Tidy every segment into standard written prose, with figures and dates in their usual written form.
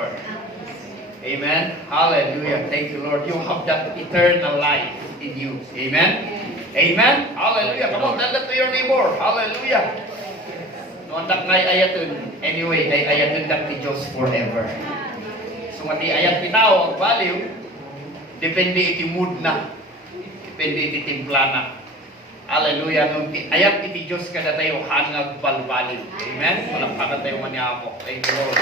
forever. Amen. Hallelujah. Thank you, Lord. You have that eternal life in you. Amen. Amen. Hallelujah. Come on, tell that to your neighbor. Hallelujah. Noon tak ngay ayatun. Anyway, ay ayatun dak ti Diyos forever. So, mati ayat bitaw, ang value, depende iti mood na. Depende iti timpla na. Hallelujah. Nung ayat iti Diyos kada tayo hangag balbalin. Amen. Malakpakan tayo maniako. Thank you, Lord.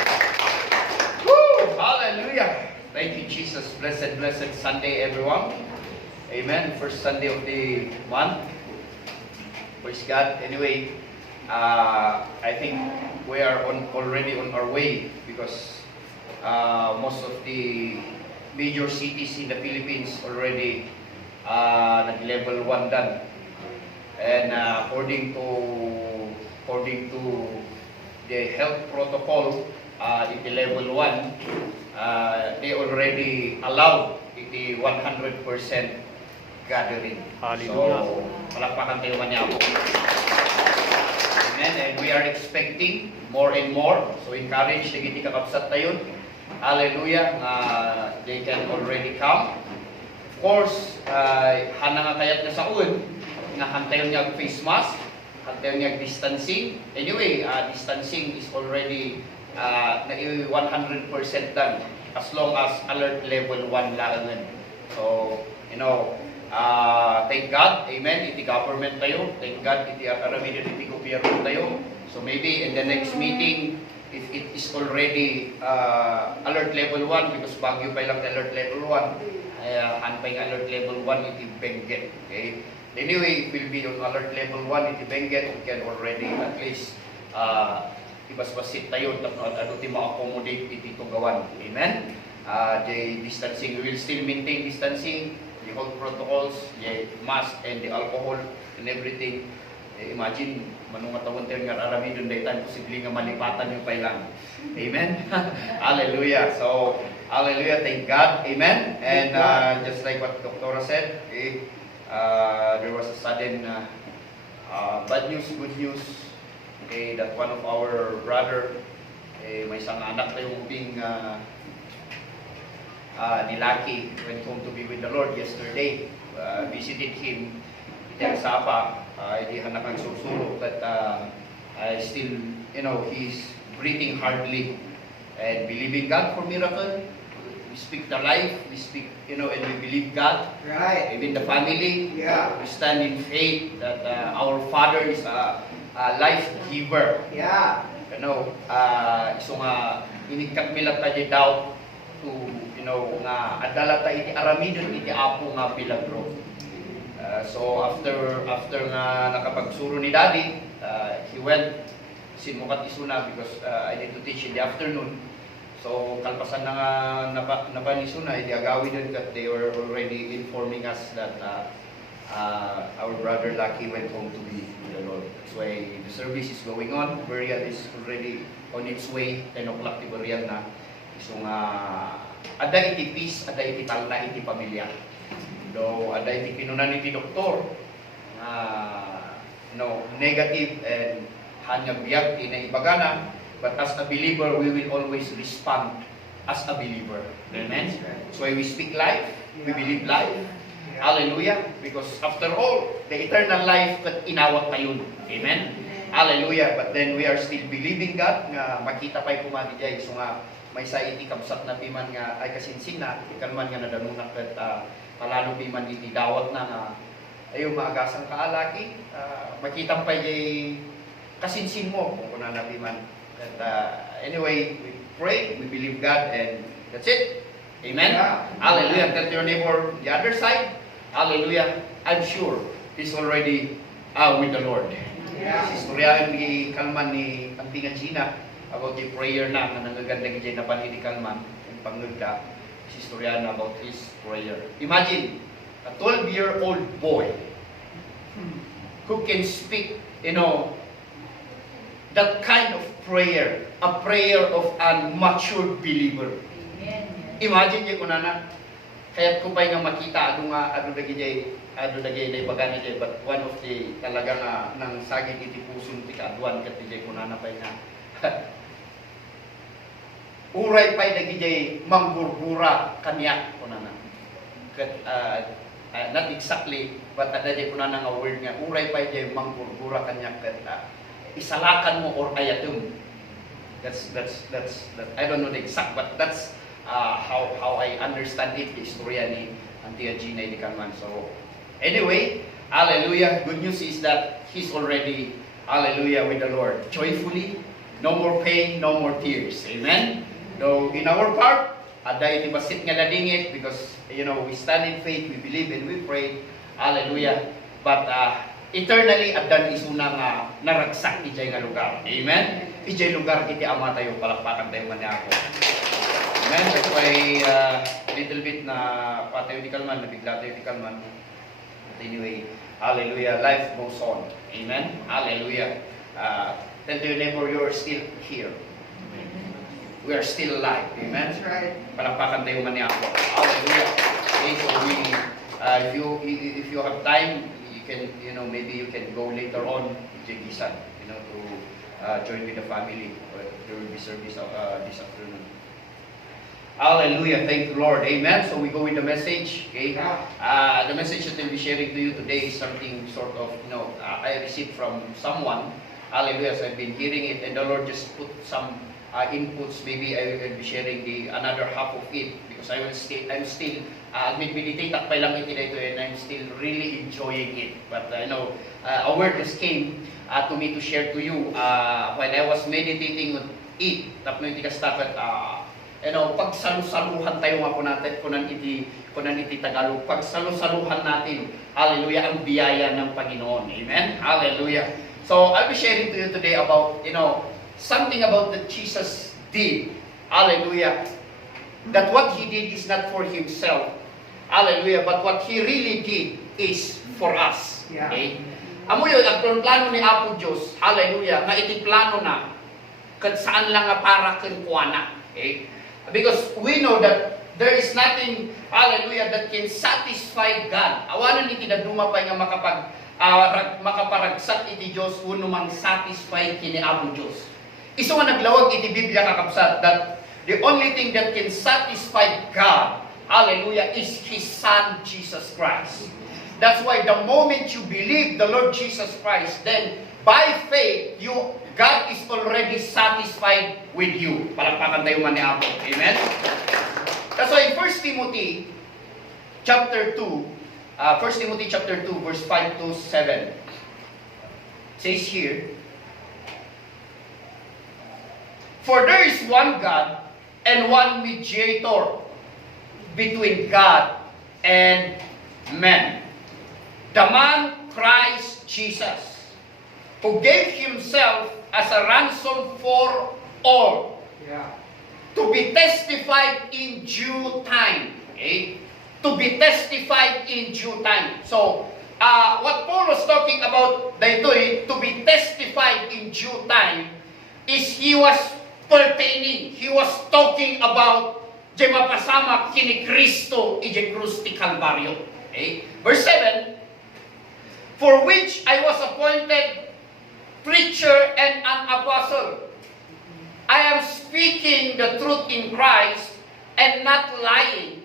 Woo! Hallelujah. Thank you, Jesus. Blessed Sunday, everyone. Amen. First Sunday of the month. Praise God. Anyway, I think we are already on our way because most of the major cities in the Philippines already nag-level 1 done. And according to the health protocol in the level 1, they already allowed the 100% gathering. Hallelujah. So, palakpakan tayo man niya po. Amen. And we are expecting more and more. So, encourage na giti kakapsat tayo. Hallelujah. They can already come. Of course, hana nga kayat na sa uod, nga hantayon niya face mask, hantayon niya distancing. Anyway, distancing is already 100% done as long as alert level 1 lang. So, thank God, amen, iti government tayo, thank God, iti akaramid, iti gobyerno tayo. So maybe in the next meeting, if it is already alert level 1, because Baguio pa lang alert level 1, hanpay alert level 1, iti Benguet, okay? Anyway, it will be on alert level 1, iti Benguet, we can already at least ibasbasit tayo, ano ti ma-accommodate iti tugawan, amen? The distancing, we will still maintain distancing, the health protocols, the mask and the alcohol and everything. Imagine, manungatawon tayo nga arami doon daytan, posible nga malipatan yung pailang. Amen? Hallelujah. So, hallelujah, thank God. Amen? And just like what Doctora said, there was a sudden bad news, good news, that one of our brother, may isang anak tayong being nilaki went home to be with the Lord yesterday. Visited him in Sapa. Hindi ka nakagsusulok but still, he's breathing hardly and believing God for miracle. We speak the life, we speak, and we believe God. Right. Even the family, Yeah. we stand in faith that our Father is a life giver. Yeah. So nga inikak milat tayo doubt to nga adala ta iti aramidon iti apo nga pilagro. So after nga nakapagsuro ni Daddy, he went sinmukat isuna because I need to teach in the afternoon. So kalpasan na nga napanisuna iti agawi din that they were already informing us that our brother Lucky went home to be with the Lord. That's why the service is going on. Burial is already on its way. 10 o'clock ti burial na. So nga ada iti peace, ada iti talna iti pamilya. Do ada iti kinunan iti doktor negative and hanya biyak inaibagana, but as a believer we will always respond as a believer. Amen. So we speak life, we believe life. Hallelujah, because after all the eternal life kat inawat tayon. Amen. Hallelujah. But then we are still believing God nga makita pa'y pumadijay. So nga may sa iti kapsat na piman nga ay kasinsin na ikan man nga nadanunak at palalo piman iti dawat na nga ayaw maagasang kaalaki makita pa yung kasinsin mo kung kuna na piman. Anyway, we pray, we believe God, and that's it. Amen. Yeah. Hallelujah. Tell your neighbor the other side. Hallelujah. I'm sure he's already with the Lord. Yeah. Istoryahan ni Kalman ni Antingan Gina about the prayer na nangaganda ni Jay na ni Kalman yung pangulda. Istoryahan about his prayer. Imagine a 12-year-old boy who can speak, that kind of prayer, a prayer of a mature believer. Imagine yung kunana, kaya ko pa nga makita ado dagay na ibagana jay, but one of the talaga nga nang saging iti puson ti kaadwan kat jay kunana pa nga uray pa'y nagijay manggurgura kanya kunana. Not exactly, but adadi kunana nga word nga, uray pa'y jay manggurgura kanya isalakan mo or ayatum. That's I don't know the exact, but that's how I understand it, the istorya ni Auntie Gina di Kalman. So anyway, hallelujah. Good news is that he's already, hallelujah, with the Lord. Joyfully, no more pain, no more tears. Amen? Though in our part, dahil basit nga ladingit, because, we stand in faith, we believe and we pray. Hallelujah. But eternally, adan isuna nga naragsak ijay nga lugar. Amen? Ijay lugar, iti ama tayo, palakpakan tayo man ako. Amen? That's why, little bit na patayo di Kalman, nabigla tayo di Kalman. But anyway, hallelujah, life goes on. Amen? Hallelujah. Tell to your neighbor, you're still here. We are still alive. Amen? That's right. Palakpakan tayo man ako. Hallelujah. Okay, so if you have time, you can, maybe you can go later on to Jigisan, to join with the family. There will be service this afternoon. Hallelujah. Thank you, Lord. Amen. So we go with the message. Okay. The message that I'll be sharing to you today is something sort of, I received from someone. Hallelujah. So I've been hearing it, and the Lord just put some inputs. Maybe I will be sharing another half of it, because I'm still meditate pa lang ito and I'm still really enjoying it. But awareness came to me to share to you when I was meditating on it. Tapos iti kastakot, pagsalusaluhan tayo nga kunan iti Tagalog, pagsalusaluhan natin, hallelujah, ang biyaya ng Panginoon. Amen? Hallelujah. So I'll be sharing to you today about, something about that Jesus did. Hallelujah. That what he did is not for himself. Hallelujah. But what he really did is for us. Yeah. Okay? Amo yun, ang plano ni Apo Diyos, hallelujah, nga iti plano na, kad saan lang nga para kuana. Okay? Because we know that there is nothing, hallelujah, that can satisfy God. Awanan iti na dumapay nga makaparagsak iti Diyos, uno mang satisfy kini Apo Diyos. Iso nga naglawag iti Biblia kakabsat that the only thing that can satisfy God, hallelujah, is His Son, Jesus Christ. That's why the moment you believe the Lord Jesus Christ, then by faith, God is already satisfied with you. Palakpakan tayo man ni Apo. Amen? That's why in 1 Timothy chapter 2, 1 Timothy chapter 2, verse 5 to 7, says here, for there is one God and one mediator between God and men, the man Christ Jesus, who gave himself as a ransom for all, to be testified in due time. Okay? To be testified in due time. So, what Paul was talking about dito, to be testified in due time, is he was talking about di mapasama kini Kristo ije krus ti Kalbaryo. Okay? Verse 7, for which I was appointed preacher and an apostle. I am speaking the truth in Christ and not lying,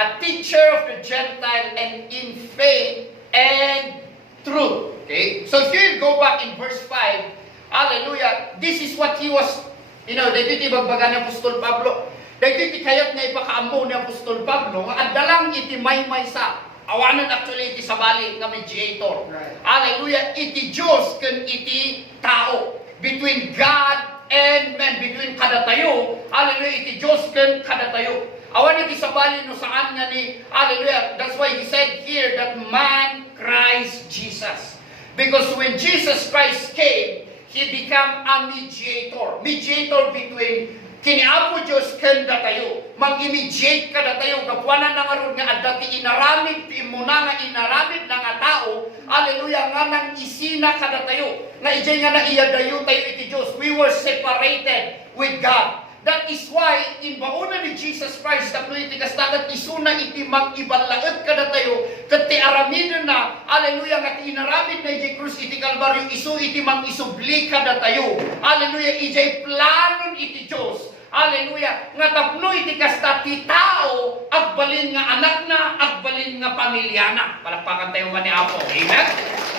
a teacher of the Gentile and in faith and truth. Okay? So if you go back in verse 5, hallelujah, this is what he was, dito iti bagbaga ni Apostol Pablo. Dito iti kayat na ipakaamo ni Apostol Pablo, nga adalang iti maymay sa, awanan actually iti sabali nga mediator. Right. Hallelujah, iti Diyos ken iti tao. Between God and man, between kada tayo, hallelujah, iti Diyos ken kada tayo. Awan iti sabali no saan nga ni, hallelujah, that's why he said here that man Christ Jesus. Because when Jesus Christ came, He became a mediator. Mediator between kini Apo Diyos kanda tayo. Mag-mediate kada tayo. Kapwanan na nga ron nga adati inaramid, muna nga inaramid na nga tao. Hallelujah, nga nang isina kada tayo. Nga ijay nga na iyadayo tayo iti Diyos. We were separated with God. That is why, in bauna ni Jesus Christ, tapno iti kastagat, isuna iti mag-ibalaot kada tayo, kati aramin na, hallelujah, nga ti inaramid na iti krus iti Kalbaryo, isu iti mag-isubli kada tayo. Hallelujah, ijay planon iti Diyos. Hallelujah. Nga tapno iti kasta ti tao agbalin nga anak na, agbalin nga pamilya na. Palakpakan tayo man ni Apo. Amen?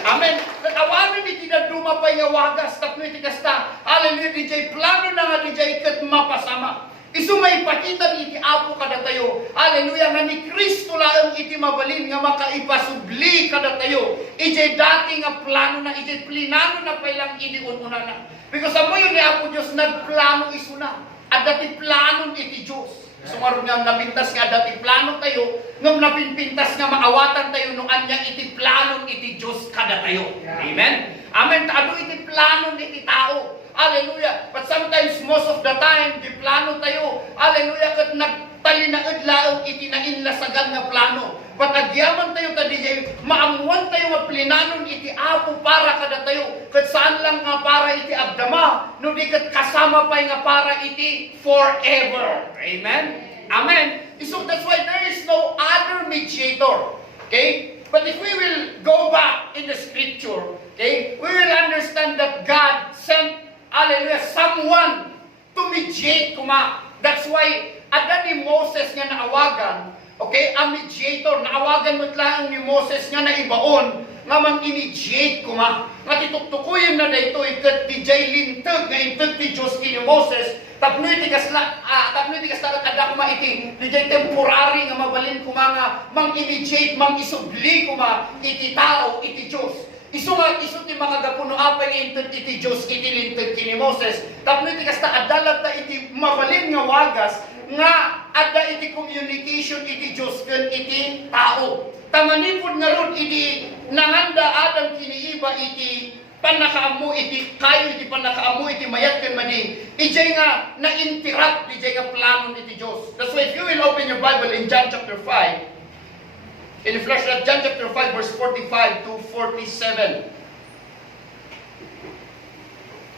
Amen. Natawanan iti na dumapay nga wagas tapno iti kasta. Hallelujah. DJ plano na nga DJ kat mapasama. Isu may pakita iti Apo kada tayo. Hallelujah. Nga ni Kristo lang iti mabalin nga makaipasubli kada tayo. Ije dati nga plano na, ije plinano na pailang iniununa na. Because amo yun ni Apo Diyos nagplano isu na. At dati planon iti Diyos. Sumaron nga napintas nga dati plano tayo, ngam napinpintas nga maawatan tayo nung anya iti planon iti Diyos kada tayo. Amen? Amen. Ano iti planon iti tao? Hallelujah. But sometimes, most of the time, di plano tayo. Hallelujah. Kat nagtalinaad laong iti nainlasagan nga plano. But agyaman tayo tadi maamuan tayo nga plinanon iti Apo para kada tayo. Kat saan lang nga para iti agdama, no di kat kasama pa nga para iti forever. Amen? Amen. So that's why there is no other mediator. Okay? But if we will go back in the scripture, okay, we will understand that God sent, hallelujah, someone to mediate kuma. That's why ada ni Moses nga naawagan. Okay, ang mediator, naawagan mo lang ni Moses nga naibaon, nga mang-imediate ko ma. Nga tituktukuyin na dito, ikat di jay lintag, nga intag ti Diyos ni Moses, tapno iti kasla, ada ko ma iti, di jay temporary nga mabalin ko nga, mang-imediate, mang-isubli ko ma, iti tao, iti Diyos. Isu ti mga gapuno apay intag iti Diyos, iti lintag ni Moses, tapno iti kasta adalat na iti mabalin nga wagas, nga ada iti communication iti Diyos ken iti tao. Tamanipod nga ron iti nanganda adang kiniiba iti panakaamu iti kayo iti panakaamu iti mayat ken mani. Ijay nga na-interrupt ijay nga plano iti Diyos. That's why if you will open your Bible in John chapter 5, in flash at John chapter 5 verse 45 to 47.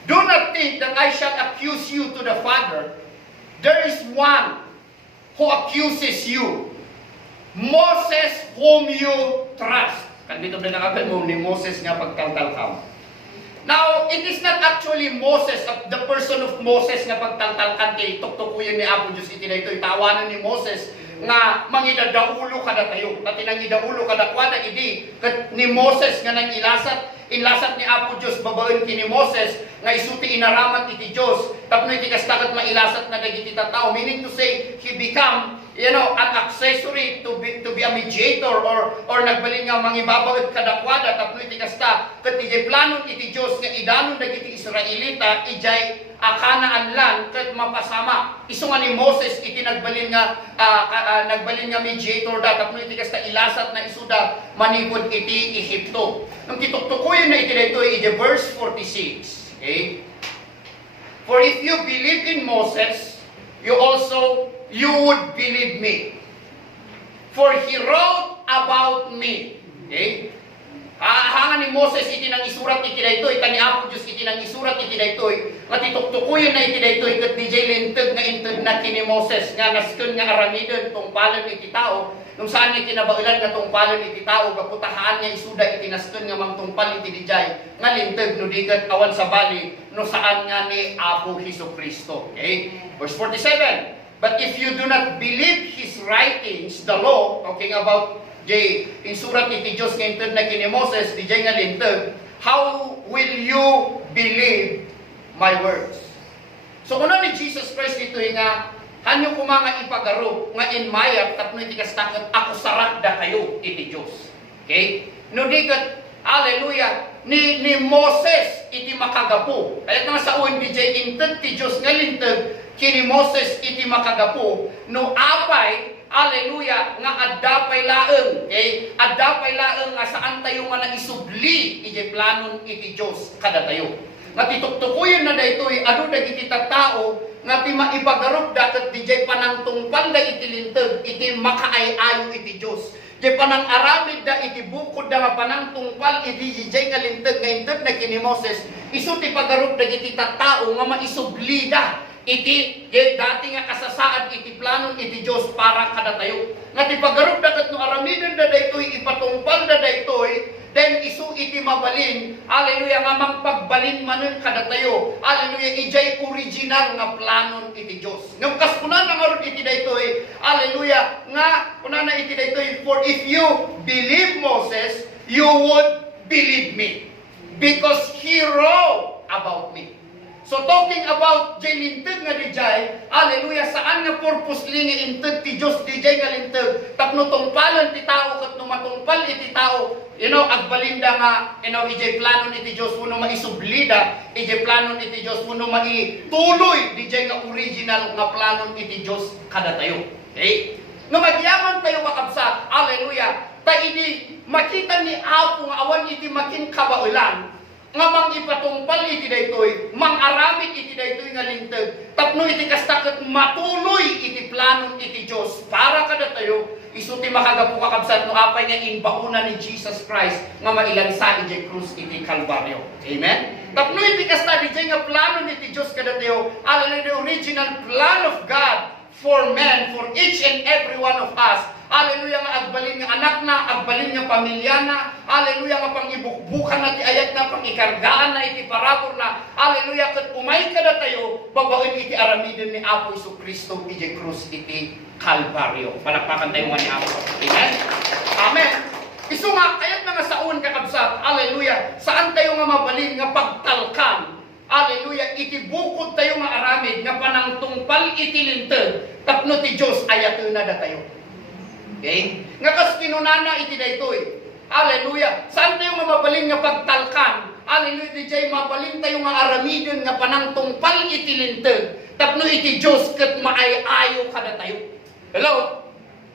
Do not think that I shall accuse you to the Father. There is one who accuses you, Moses whom you trust. Kandito na nakabal mo ni Moses nga pagtaltalkam. Now, it is not actually Moses, the person of Moses nga pagtaltalkan kay tuktukuyan ni Apo Diyos iti na ito. Itawanan ni Moses nga mangidadaulo kada tayo. At inangidaulo kada kwada idi. Ni Moses nga nang inlasat ni Apo Diyos babaen kini Moses nga isuti inaramat iti Diyos tapno iti kastakat mailasat na dagiti tattao, meaning to say he become an accessory to be a mediator or nagbalin nga mangibabaw kadakwada tapno iti kasta ket iti planon iti Diyos nga idanon dagiti Israelita ijay akanaan lan ket mapasama isu nga ni Moses iti nagbalin nga mediator da tapno iti kasta ilasat na isuda manipod iti Ehipto. Nung tituktukuyin na iti dito iti verse 46. Okay? For if you believe in Moses, you would believe me. For he wrote about me. Okay? Hangan ni Moses iti nang isurat iti daytoy, kani Apo Dios iti nang isurat iti daytoy, nga tituktukuyen na iti daytoy ket dijay linteg nga integ na kini Moses nga nasken nga aramiden tungpalan iti tao. Nung saan iti nabailan nga tungpalan iti tao, gaputahaan nga isuda iti nasken nga mangtungpal iti dijay, nga linteg no diket awan sa bali no saan nga ni Apo Hesukristo. Okay? Verse 47. But if you do not believe his writings, the law, talking about in surat iti Diyos nga integ na kini Moses, dijay nga linteg, how will you believe my words? So kuno ni Jesus Christ dito nga hanyo ko mga ipagaro nga in mayat tapno iti kastakot ako sarak da kayo iti Diyos. Okay? No dikat hallelujah ni Moses iti makagapo. Kaya nga sa uwan dijay integ ti Diyos nga linteg kini Moses iti makagapo no apay hallelujah nga addapay laeng. Okay? Addapay laeng nga saan tayo nga naisubli iti planon iti Diyos kada tayo. Nga tituktukuyen na daytoy adu dagiti tattao nga ti maipagarop daket dijay panangtungpal da iti linteg iti makaay-ayo iti Dios. Di panang aramid da iti bukod da nga panangtungpal iti dijay nga linteg nga integ na kini Moses. Isu ti pagarop dagiti tattao nga maisubli da iti dati nga kasasaad iti planon iti Dios para kada tayo. Nga ti pagarop daket no aramiden da daytoy ipatungpal da daytoy then isu iti mabalin, hallelujah, nga magpagbalin manun kada tayo, hallelujah, ijay original nga planon iti Diyos. Ngam kaskunan nga ron iti daytoy, hallelujah, nga kunan na iti daytoy, for if you believe Moses, you would believe me, because he wrote about me. So talking about jay lintag nga dijay, hallelujah, saan nga purpose li nga intag ti Diyos dijay nga lintag, tapno tungpalan ti tao kat no matungpal iti tao, agbalinda nga, ijay planon iti Diyos, kuno maisublida, ijay planon iti Diyos, kuno maituloy, dijay nga original nga planon iti Diyos kada tayo. Okay? No magyaman tayo makabsat, hallelujah, ta ini makita ni Apo nga awan iti makin kabaulan, nga mang ipatungpal iti daytoy, mang aramid iti daytoy nga lintag, tapno iti kastaket matuloy iti planon iti Diyos para kada tayo, isuti makagapu kakabsat no apay nga inbauna ni Jesus Christ nga mailansa iti krus iti Kalbaryo. Amen? Tapno iti kasta iti nga planon iti Diyos kada tayo, hallelujah, the original plan of God for men, for each and every one of us. Hallelujah, nga agbalin nga anak na, agbalin nga pamilya na, hallelujah, nga pangibukbukan na ti ayat na, pangikargaan na iti parabor na, hallelujah, kat umay ka na tayo, babain iti aramidin ni Apo Isu Kristo, iti krus iti Kalbaryo. Palakpakan tayo nga ni Apo. Amen? Amen. Isu nga, ayat na nga saun kakabsat, hallelujah, saan tayo nga mabalin nga pagtalkan, hallelujah, iti bukod tayo nga aramid, nga panangtungpal iti lintag, tapno ti Diyos ayat na da tayo. Okay? Nga kas kinunana iti daytoy. Hallelujah. Saan tayo nga mabalin nga pagtalkan? Hallelujah. Dijay mabalin tayo nga aramidin nga panangtungpal iti lintag. Tapno iti Diyos ket maayayo kada tayo. Hello?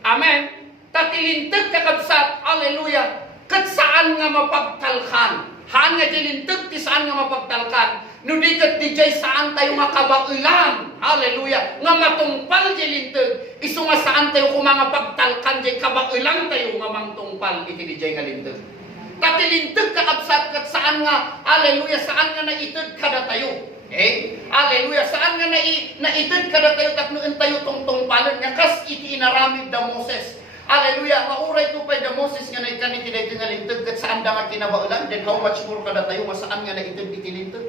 Amen. Tatilintag kakabsat. Hallelujah. Ket saan nga mapagtalkan? Haan nga dilintag ti saan nga mapagtalkan? No di ket dijay saan tayo nga kabaulan. Hallelujah. Nga matungpal di lintag. Isu nga saan tayo kung mga pagtalkan di kabaulan tayo nga mangtungpal iti dijay nga lintag. Tati lintag kakabsat kat saan nga, hallelujah, saan nga naitad kada tayo. Okay? Hallelujah. Saan nga naitad kada tayo tapnoon tayo tungtungpalan nga kas iti inaramid da Moses. Hallelujah. Mauray to pa da Moses nga naitan iti daytoy nga lintag kat saan da nga kinabaulan, then how much more kada tayo nga saan nga naitad iti lintag.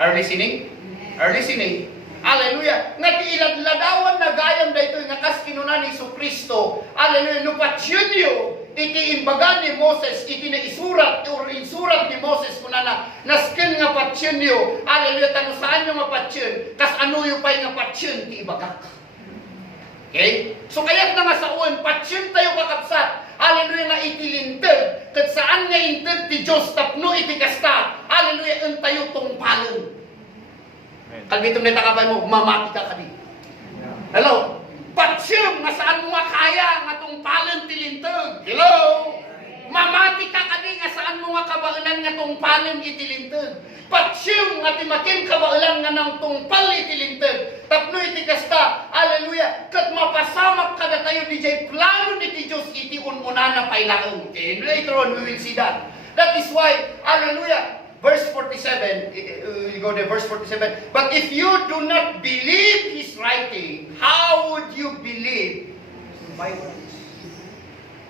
Are listening? Are listening? Hallelujah. Nga ti iladladawan na gayam daytoy nga kas kinunan ni Kristo. Hallelujah. No patyunyo iti imbagan ni Moses, iti na isurat or insurat ni Moses kunana nasken nga patyunyo. Hallelujah. Tano saan yung nga patyun? Kas ano yung pa'y nga patyun ti ibagak. Okay? So kaya't na nga sa uwan, patyun tayo kakabsat. Hallelujah, na itilintag. Kat saan nga intag ti Diyos tapno iti kasta. Hallelujah, ang tayo tungpalan. Kalbitong nita ka ba mo, mamati ka kadi. Hello? Patyun, nga saan mo makaya nga tungpalan tilintag. Hello? Mamati ka kadi nga saan mo nga kabaulan nga tungpalan itilintag. Patyun, nga timakin kabaulan nga nang tungpal itilintag. Tapno iti kasta, hallelujah, kat mapasamak kada tayo dijay plano iti Diyos iti ununa na pailaong. Okay, later on we will see that. That is why, hallelujah, verse 47, you go to verse 47, but if you do not believe His writing, how would you believe my words?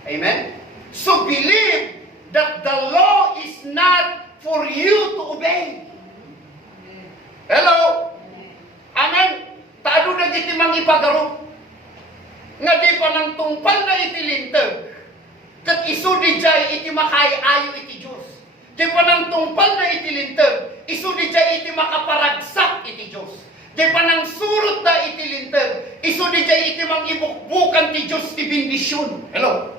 Amen? So believe that the law is not for you to obey. Hello? Amen? Taado na iti mang ipagaro. Nga di pa nang tungpal na itilintag. Kat isu di jay iti makaayo iti Diyos. Di pa nang tungpal na itilintag. Isu di jay iti makaparagsak iti Diyos. Di pa nang surot na itilintag. Isu di jay iti mang ibukbukan ti Diyos ti bendisyon. Hello?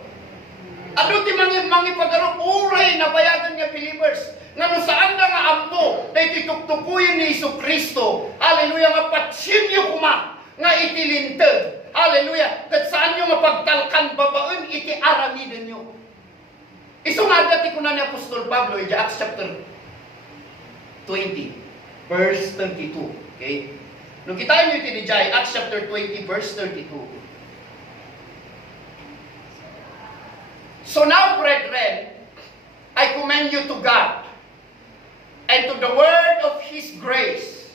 Ano ti mang ipagaro? Uray na bayagan nga believers. Nga no saan na nga ammo na itituktukuyin ni Isu Kristo. Hallelujah, nga patsin niyo kuma nga itilintag. Hallelujah, kat saan niyo mapagtalkan babaen iti aramiden niyo. Isu nga dati ko na ni Apostol Pablo, Acts chapter 20, verse 32. Okay? Nung kita niyo iti ni Jai, Acts chapter 20, verse 32. So now, brethren, I commend you to God and to the word of His grace,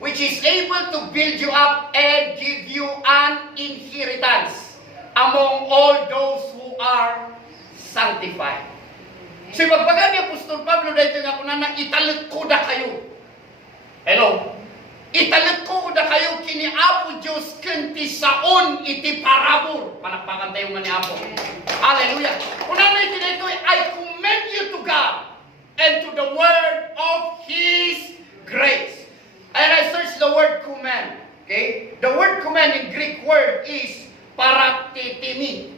which is able to build you up and give you an inheritance among all those who are sanctified. So magbaga ni Apostol Pablo dahito nga kunana italit ko da kayo. Hello? Italit ko da kayo kini Apo Diyos kanti saon iti parabor. Palakpakan tayo nga ni Apo. Hallelujah. Kunana iti dito, I commend you to God and to the word of His grace. And I searched the word command. Okay? The word command in Greek word is paratitimi.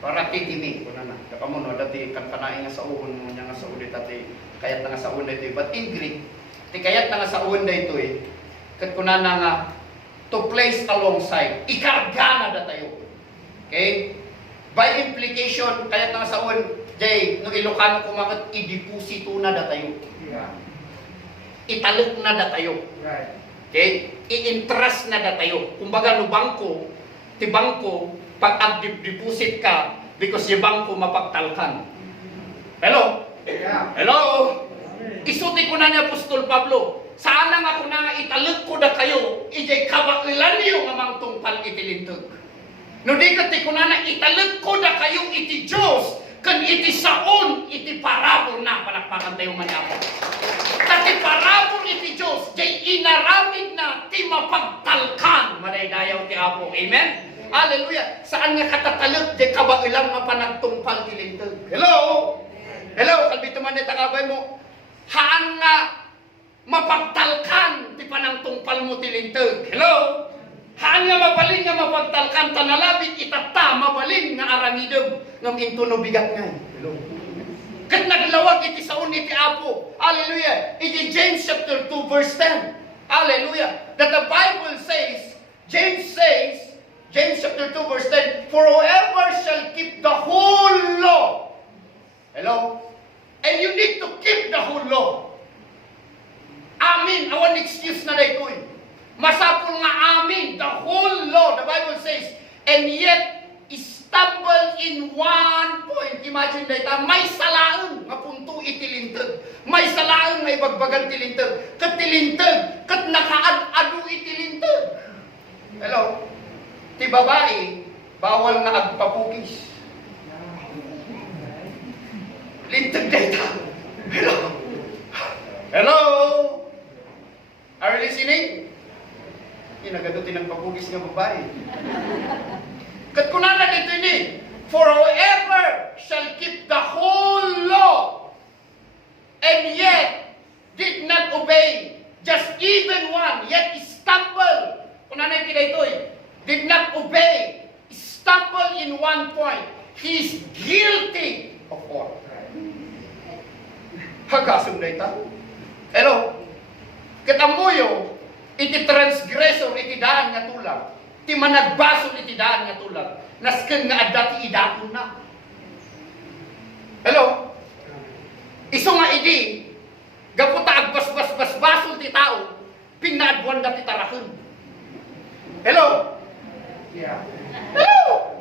Paratitimi. Kuna na. Kaka mo no, dati kanain nga sa uhon mo niya nga sa udit dati kayat na nga sa uhon dito. But in Greek, ti kayat na nga sa uhon dito kat kuna na nga to place alongside. Ikarga na datayo. Okay? By implication, kayat na nga sa uhon, jay, no Ilocano kumakat, i-deposito na datayo. Yeah. Italok na datayo. Right. Okay? I-interest na datayo. Kumbaga no bangko, ti bangko, pag ag-deposit ka, because yung bangko mapagtalkan. Hello? Yeah. Hello? Isuti ko na ni Apostol Pablo, saan na nga ko na nga italok ko na kayo, ijay kabakilan niyo nga mang tungpal itilintog. No di ka ti ko na italok ko na kayo iti Diyos, kan iti saon, iti parabor na, palakpakan tayo manyapo. Kati parabor iti Diyos, jay inaramid na, ti mapagtalkan, manaydayaw ti Apo. Amen? Hallelujah. Saan nga katatalog, jay kabailang mapanagtungpal tilintog. Hello? Hello? Kalbito man ita kabay mo. Haan nga mapagtalkan, ti panangtungpal mo tilintog. Hello? Haan nga mabalin nga mapagtalkan, tanalabit itata, mabalin nga aramidog, ngam intuno bigat nga. Hello? Kat naglawag iti saon iti Apo. Hallelujah. Iti James chapter 2 verse 10. Hallelujah. That the Bible says, James chapter 2 verse 10, for whoever shall keep the whole law. Hello? And you need to keep the whole law. Amin. Awan excuse na day ko. Masapul nga amin. The whole law. The Bible says, and yet stumble in one point. Imagine data, may salaang nga punto itilintag. May salaang nga ibagbagan tilintag. Kat tilintag, kat nakaad-adu itilintag. Hello? Ti babae, bawal na agpapukis. Lintag data. Hello? Hello? Are you listening? Inagadutin ng papukis nga babae. Kat kunana dito ni, for whoever shall keep the whole law and yet did not obey, just even one, yet stumble. Kunana ito dito did not obey, stumble in one point, he is guilty of all. Hagasong na ito. Hello? Katamuyo, iti transgressor, iti daan nga tulang. Ti managbasol iti daan nga tulag. Nasken nga adati idakon na. Hello? Iso nga idi, gaputa agbasbasbasbasol ti tao, pinaadwan na ti tarakon. Hello? Yeah. Hello?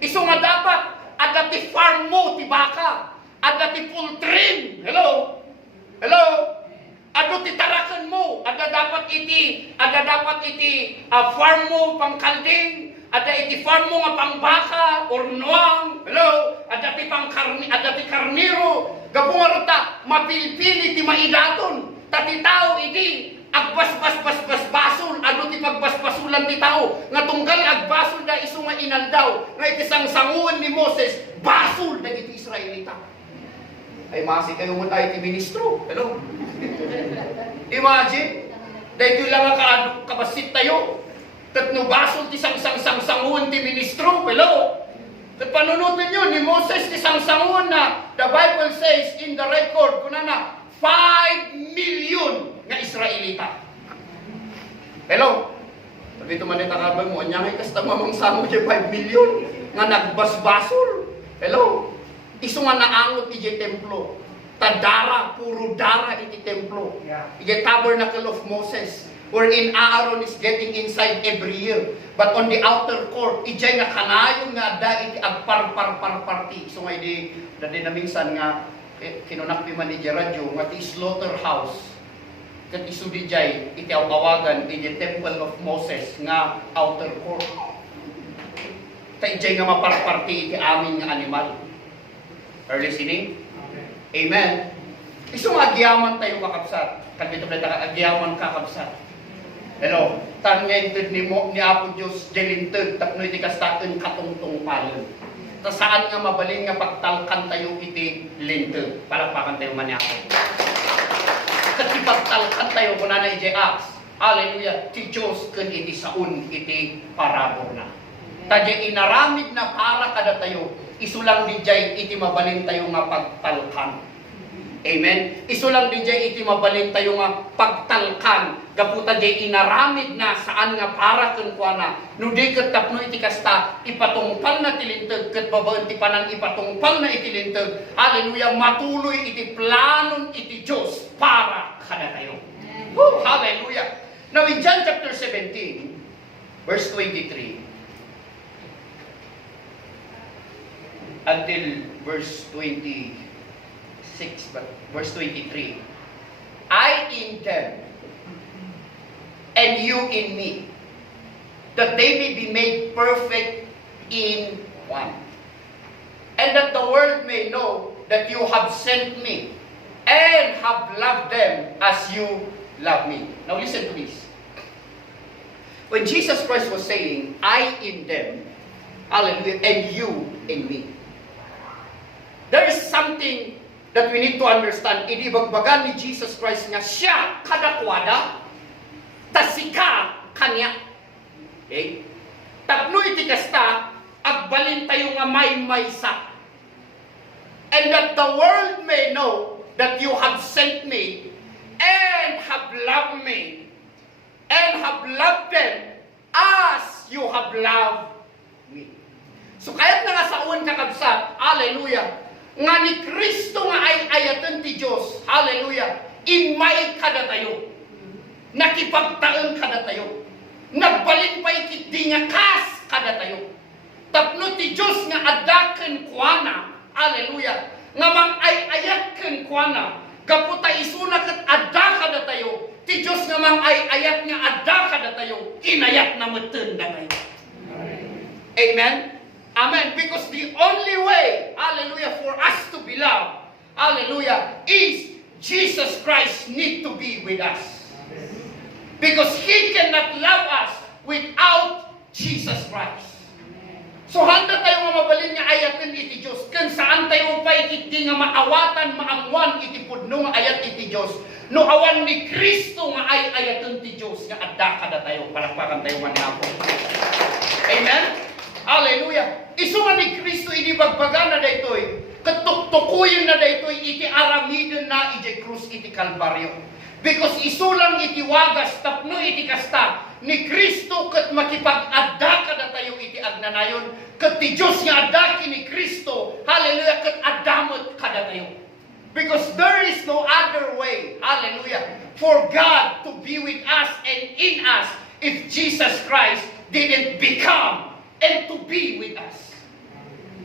Iso nga dapat, adati farm mo ti baka, adati poultry. Hello? Hello? Ado ti tarakan mo, ada dapat iti farm mo pang kalding, ada iti farm mo nga pang baka or nuang. Hello, ada ti pang karniro. Gabungaruta mapilpili ti maidaton. Tati tao iti agbasbasbasbasbasol, ado ti pagbasbasulan ti tao nga tunggal agbasol da isu nga inaldaw nga iti sangsanguan ni Moses basol da iti Israelita. Ay masi kayo mo tayo ti ministro. Hello? Imagine, dahil lang ang kabasit tayo. Tatno basol ti sang-sang-sang-sanguan ti ministro. Hello? At panunutin nyo ni Moses ti sang-sanguan na the Bible says in the record kunana 5 million nga Israelita. Hello? Sabi ito manita kabay mo, anyangay kasta mamang samo di 5 million nga nagbasbasol. Hello? Iso nga naangot iti templo. Tadara, puro dara iti templo. Iti tabernacle of Moses, wherein Aaron is getting inside every year. But on the outer court, ijay nga kanayon nga da iti agparparparparti. So nga iti, dati na minsan nga, kinunakpi man iti radyo, nga ti slaughterhouse. Kat isu di jay, iti awagan, iti temple of Moses, nga outer court. Ta ijay nga maparparti iti amin nga animal. Are you listening? Amen. Isu agyaman tayo kakabsat. Kagito na agyaman kakabsat. Hello. Tangyay ni mo ni Apo Diyos jelintag tapno iti kastaken katungtong palon. Ta saan nga mabalin nga pagtalkan tayo iti lintag. Palakpakan tayo man ako. Kasi pagtalkan tayo kuna na iti Acts. Hallelujah. Ti Diyos ken iti saun iti parabor na. Tadya inaramid na para kada tayo. Isulang dijay iti mabalin tayo nga pagtalkan. Amen. Isulang dijay iti mabalin tayo nga pagtalkan. Gaputa jay inaramid na saan nga para ken kuana. No di ket tapno iti kasta ipatungpal na tilinteg ket babaen ti panang ipatungpal na iti linteg. Hallelujah. Matuloy iti planon iti Dios para kada tayo. Hallelujah. Now in John chapter 17 verse 23 until verse 26, but verse 23. I in them, and you in me, that they may be made perfect in one. And that the world may know that you have sent me, and have loved them as you love me. Now listen to this. When Jesus Christ was saying, I in them, hallelujah, and you in me, there is something that we need to understand. Inibagbagan ni Jesus Christ nga siya kadakwada, tasika kanya. Okay? Tapno iti kasta, agbalin tayo nga may-maysa. And that the world may know that you have sent me, and have loved me, and have loved them as you have loved me. So kahit nga sa uwan kakabsat, hallelujah, nga ni Kristo nga ay ayatan ti Diyos, hallelujah, inmay kada tayo, nakipagtaon kada tayo, nagbalin pa ikiti nga kas kada tayo, tapno ti Diyos nga adaken kuana, hallelujah, nga mang ay ayatken kuana, gaputa isuna ket adda kada tayo, ti Diyos nga mang ay ayat nga adda kada tayo, inayat na meten da tayo. Amen? Amen. Because the only way, hallelujah, for us to be loved, hallelujah, is Jesus Christ need to be with us. Because He cannot love us without Jesus Christ. So handa tayo nga mabalin nga ayatin iti Diyos. Kung saan tayo pa ikiti nga maawatan, maangwan iti pudno nga ayat iti Diyos. No awan ni Kristo nga ay ayatin ti Diyos nga adda kada tayo. Palakpakan tayo man ako. Amen? Hallelujah. Isu nga ni Kristo inibagbaga na daytoy, katuktukuyin na daytoy iti aramiden na iti krus iti Kalbaryo. Because isu lang iti wagas tapno iti kasta ni Kristo ket makipag-adda kada tayo iti agnanayon ket ti Dios nga adda ni Kristo, hallelujah, ket addamot kada tayo. Because there is no other way, hallelujah, for God to be with us and in us if Jesus Christ didn't become and to be with us.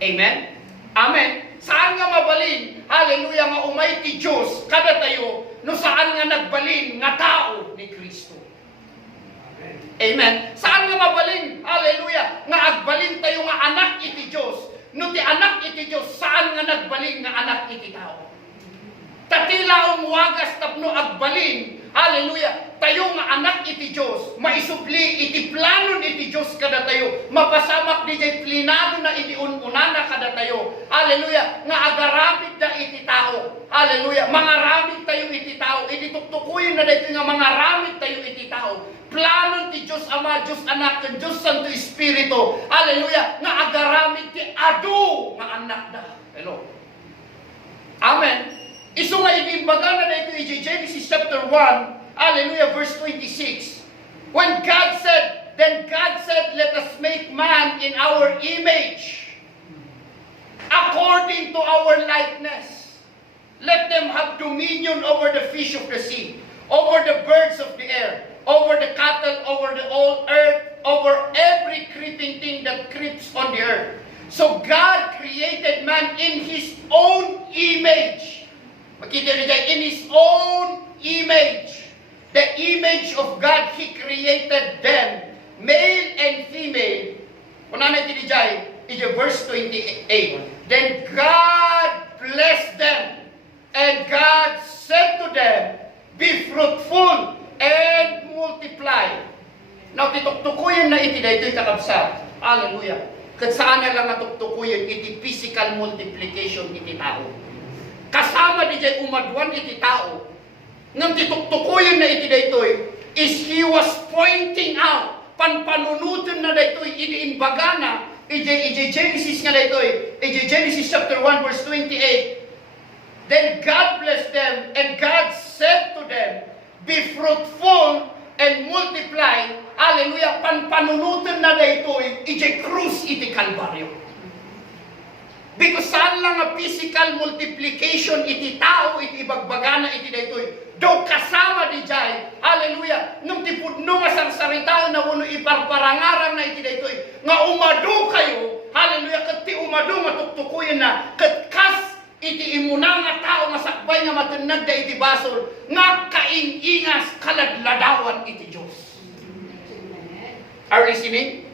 Amen? Amen? Saan nga mabalin, hallelujah, nga umay ti Diyos, kada tayo, no saan nga nagbalin, nga tao ni Kristo. Amen? Saan nga mabalin, hallelujah, nga agbalin tayo nga anak iti Diyos, no ti anak iti Diyos, saan nga nagbalin nga anak iti tao. Tatila umuwagas tapno agbalin, hallelujah, tayo nga anak iti Diyos, maisubli iti planon iti Diyos kada tayo, mapasamak di jay plinado na iti ununana kada tayo, hallelujah, nga agaramid na iti tao, hallelujah, mangaramid tayo iti tao, iti tuktukuyin na dito nga mangaramid tayo iti tao, planon ti Diyos Ama, Diyos Anak, and Diyos Santo Espiritu, hallelujah, nga agaramid ti adu nga anak da. Hello. Amen. Isu nga inimbaga na dito iti Genesis chapter 1, hallelujah, verse 26. When God said, then God said, let us make man in our image, according to our likeness. Let them have dominion over the fish of the sea, over the birds of the air, over the cattle, over the whole earth, over every creeping thing that creeps on the earth. So God created man in His own image. Makita niyo dyan, in His own image. The image of God, He created them, male and female. Kung natin niyo dyan, in verse 28. Then God blessed them, and God said to them, be fruitful and multiply. Now, tituktukuyin na iti daytoy kakabsat. Hallelujah. Kat saan na lang natuktukuyin iti physical multiplication iti tao. Kasama di jay umaduan iti tao. Nang tituktukuyin na iti daytoy is he was pointing out panpanunutan na daytoy iti imbagana iti Genesis nga daytoy. Iti Genesis chapter 1 verse 28. Then God blessed them, and God said to them, be fruitful and multiply. Hallelujah. Panpanunutan na daytoy iti krus iti Kalbaryo. Because saan lang nga physical multiplication iti tao iti bagbagana iti daytoy. Do kasama di jay. Hallelujah. Nung tipudno nga sarsarita na uno iparparangarang na iti daytoy. Nga umado kayo. Hallelujah. Kat ti umado matuktukuyin na. Kat kas iti imuna nga tao nga sakbay nga matunag da iti basol nga kaingingas kaladladawan iti Diyos. Are you listening?